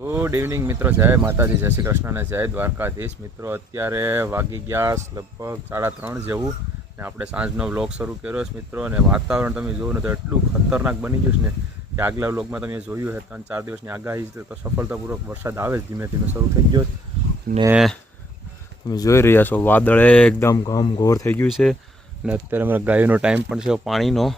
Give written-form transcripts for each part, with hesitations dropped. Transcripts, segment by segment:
Good evening મિત્રો, જય માતાજી, જય શ્રી કૃષ્ણ અને જય દ્વારકાધીશ. મિત્રો અત્યારે વાગી ગયા લગભગ 3:30 જેવું ને આપણે સાંજનો વ્લોગ શરૂ કર્યો છે મિત્રો. અને વાતાવરણ તમે જુઓ ને તો એટલું ખતરનાક બની ગયું છે ને કે આગલા વ્લોગમાં તમે જોયું છે 3-4 દિવસની આગાહી તો સફળતાપૂર્વક વરસાદ આવે જ ધીમે ધીમે શરૂ થઈ ગયો ને તમે જોઈ રહ્યા છો વાદળે એકદમ ઘમઘોર થઈ ગયું છે. અને અત્યારે અમારા ગાયોનો ટાઈમ પણ છે પાણીનો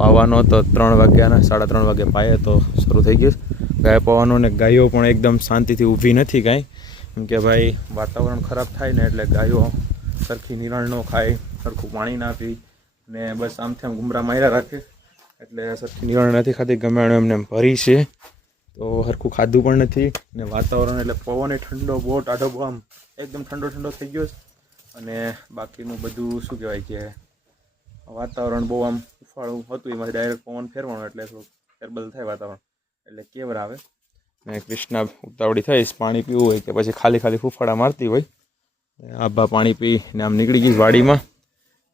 પાવાનો, તો 3 વાગ્યાના 3:30 વાગે પાયે તો શરૂ થઈ ગયું ગાય પાવાનું. ને ગાયો પણ એકદમ શાંતિથી ઊભી નથી કાંઈ, કેમ કે ભાઈ વાતાવરણ ખરાબ થાય ને એટલે ગાયો સરખી નિરાણ ન ખાય, સરખું પાણી ના પી ને બસ આમથી આમ ગુમરા માર્યા રાખે, એટલે સરખી નિરાણ નથી ખાતી. ગમે એમને ભરી છે તો સરખું ખાધું પણ નથી. ને વાતાવરણ એટલે પવન ઠંડો, બહુ ટાઢો, બહુ આમ એકદમ ઠંડો ઠંડો થઈ ગયો છે. અને બાકીનું બધું શું કહેવાય કે વાતાવરણ બહુ આમ ઉફાળું હતું, એમાંથી ડાયરેક્ટ પવન ફેરવાનું એટલે થોડું ફેરબદલ થાય વાતાવરણ, એટલે કેવર આવે. ને કૃષ્ણા ઉતાવળી થઈશ પાણી પીવું હોય કે પછી ખાલી ખાલી ફૂફાડા મારતી હોય. આભા પાણી પી ને આમ નીકળી ગઈ વાડીમાં.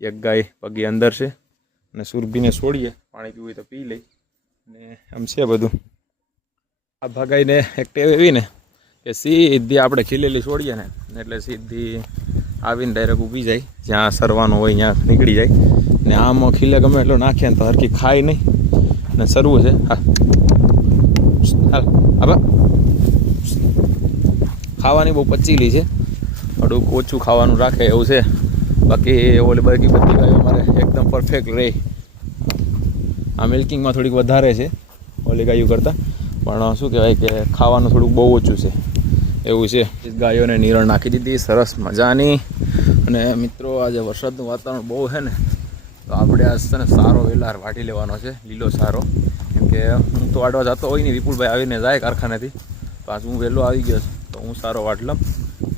એક ગાય પગી અંદર છે અને સુરભીને છોડીએ, પાણી પીવું હોય તો પી લઈ ને આમ છે બધું. આભા ગાયને એક ટેવ એવી ને કે સીધી આપણે ખીલેલી છોડીએ ને એટલે સીધી આવીને ડાયરેક્ટ ઊભી જાય, જ્યાં સરવાનું હોય ત્યાં નીકળી જાય. ને આમ ખીલે ગમે એટલો નાખીએ ને તો હરખી ખાય નહીં. ને સરવું છે હા હાલ આબા ખાવાની બહુ પચીલી છે, થોડુંક ઓછું ખાવાનું રાખે એવું છે. બાકી ઓલી બધી ગાયો મારે એકદમ પરફેક્ટ રહે. આ મિલ્કિંગમાં થોડીક વધારે છે ઓલી ગાયો કરતાં, પણ શું કહેવાય કે ખાવાનું થોડુંક બહુ ઓછું છે એવું છે. ગાયોને નિરણ નાખી દીધી સરસ મજાની. અને મિત્રો આજે વરસાદનું વાતાવરણ બહુ છે ને, તો આપણે આજ છે ને સારો વેલાર વાટી લેવાનો છે, લીલો સારો. કેમ કે હું તો વાટવા જતો હોય નહીં, વિપુલભાઈ આવીને જાય કારખાનેથી, પાછું હું વહેલો આવી ગયો તો હું સારો વાટ લઉં.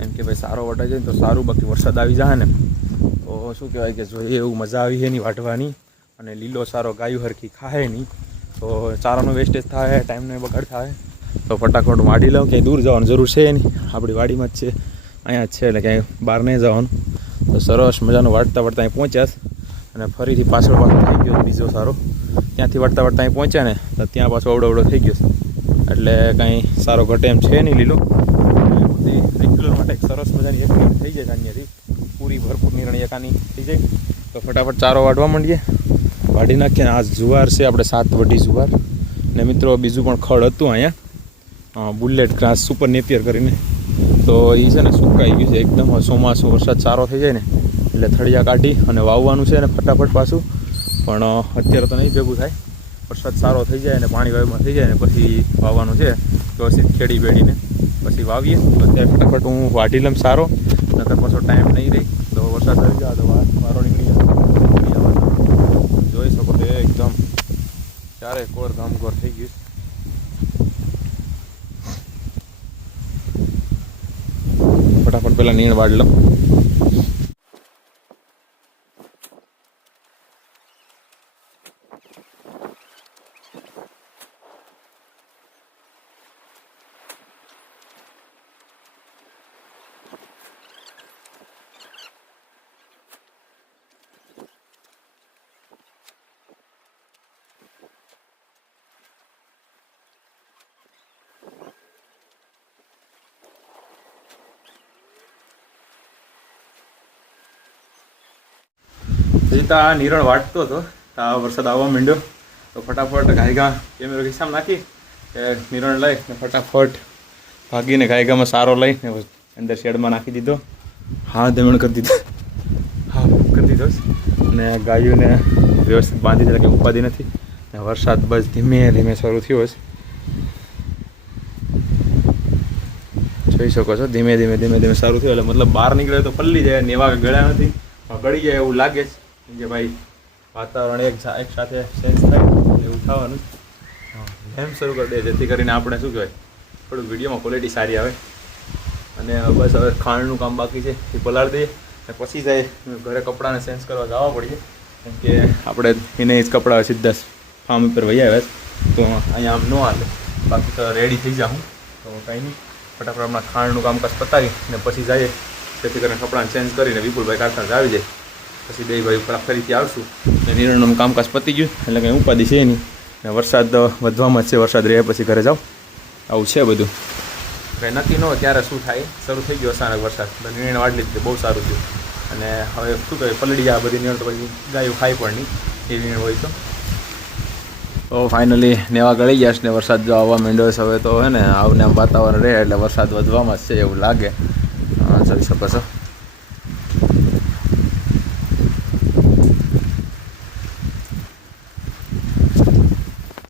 એમ કે ભાઈ સારો વટાઈ જાય ને તો સારું, બાકી વરસાદ આવી જાય ને તો શું કહેવાય કે જોઈએ એવું મજા આવી છે નહીં વાટવાની. અને લીલો સારો ગાયું હરખી ખાય નહીં તો ચારાનો વેસ્ટેજ થાય, ટાઈમનો બગાડ થાય. તો ફટાફટ વાટી લઉં, ક્યાંય દૂર જવાની જરૂર છે નહીં, આપણી વાડીમાં જ છે, અહીંયા જ છે, એટલે ક્યાંય બહાર નહીં જવાનું. તો સરસ મજાનું વાટતા વાટતા અહીં પહોંચ્યા અને ફરીથી પાછળ થઈ ગયો બીજો સારો. ત્યાંથી વાટતા વાટતા અહીં પહોંચ્યા ને તો ત્યાં પાછો અવડો થઈ ગયો છે, એટલે કાંઈ સારો ઘટે એમ છે નહીં લીલો. બધી રેગ્યુલર માટે એક સરસ મજાની એક થઈ જાય ત્યાંથી પૂરી ભરપૂર નિર્ણય એકાની થઈ જાય. તો ફટાફટ ચારો વાટવા માંડીએ, વાઢી નાખીએ. ને આ જુવાર છે આપણે 7 વડી જુવાર. ને મિત્રો બીજું પણ ખડ હતું અહીંયા, બુલેટ ગ્રાસ સુપર નેપિયર કરીને, તો એ છે ને સુકાઈ ગયું છે એકદમ. ચોમાસું વરસાદ સારો થઈ જાય ને એટલે થળિયા કાઢી અને વાવવાનું છે ને ફટાફટ પાછું. પણ અત્યારે તો નહીં ભેગું થાય, વરસાદ સારો થઈ જાય ને પાણી વાયુમાં થઈ જાય ને પછી વાવવાનું છે વ્યવસ્થિત ખેડી બેડીને પછી વાવીએ. અત્યારે ફટાફટ હું વાઢી લઉં સારો, નકર પાછો ટાઈમ નહીં રહી તો વરસાદ આવી જાય તો વારો નીકળી જાય. જોઈ શકો છો એકદમ ચારે કોર ગામગોર થઈ ગયું. ફટાફટ પહેલાં નીણ વાળ લઉં. હજી આ નિરણ વાટતો હતો તો આ વરસાદ આવવા માંડ્યો, તો ફટાફટ ગાયગા કેમેરો ખિસ્સામાં નાખી કે નિરણ લઈ ને ફટાફટ ભાગીને ગાયગામાં સારો લઈને અંદર શેડમાં નાખી દીધો. હા દમણ કરી દીધો, હા કરી દીધો. ને ગાયોને વ્યવસ્થિત બાંધી દીધા, કે ઉપાધિ નથી. ને વરસાદ બસ ધીમે ધીમે શરૂ થયો છે, જોઈ શકો છો. ધીમે ધીમે સારું થયું, એટલે મતલબ બહાર નીકળે તો પલ્લી જાય, નેવા ગળ્યા નથી, ગળી જાય એવું લાગે છે. કે ભાઈ વાતાવરણ એક સાથે ચેન્જ થાય એવું થવાનું. એમ શરૂ કરી દે જેથી કરીને આપણે શું કહેવાય થોડુંક વિડીયોમાં ક્વોલિટી સારી આવે. અને બસ હવે ખાંડનું કામ બાકી છે એ પલાળી દઈએ અને પછી જાય ઘરે કપડાને ચેન્જ કરવા જવા પડીએ, કેમ કે આપણે એને જ કપડાં સીધા ફાર્મ ઉપર વહી આવ્યા તો અહીંયા આમ ન હાલે. બાકી તો રેડી થઈ જાઉં તો કંઈ નહીં, ફટાફટ હમણાં ખાંડનું કામકાજ પતાવી ને પછી જઈએ, જેથી કરીને કપડાને ચેન્જ કરીને વિપુલભાઈ કારખાને આવી જાય. પછી બે ભાઈ ઉપર ફરીથી આવશું ને નિર્ણયનું કામકાજ પતી ગયું એટલે કંઈ ઉપાધિ છે નહીં. ને વરસાદ વધવામાં જ છે, વરસાદ રહે પછી ઘરે જાઓ. આવું છે બધું. કંઈ નક્કી ન હોય ત્યારે શું થાય. શરૂ થઈ ગયો અચાનક વરસાદ, તો નીણ વાળી લીધી, બહુ સારું થયું. અને હવે શું કહેવાય, પલળી આ બધી નીણ તો પછી ગાયો ખાઈ પણ નહીં એ નીણ હોય તો ફાઇનલી નેવા ગળી ગયા છે ને વરસાદ જો આવવા માંડ્યો છે હવે તો હે ને આવને આમ વાતાવરણ રહે એટલે વરસાદ વધવામાં જ છે એવું લાગે. જોઈ શકો છો.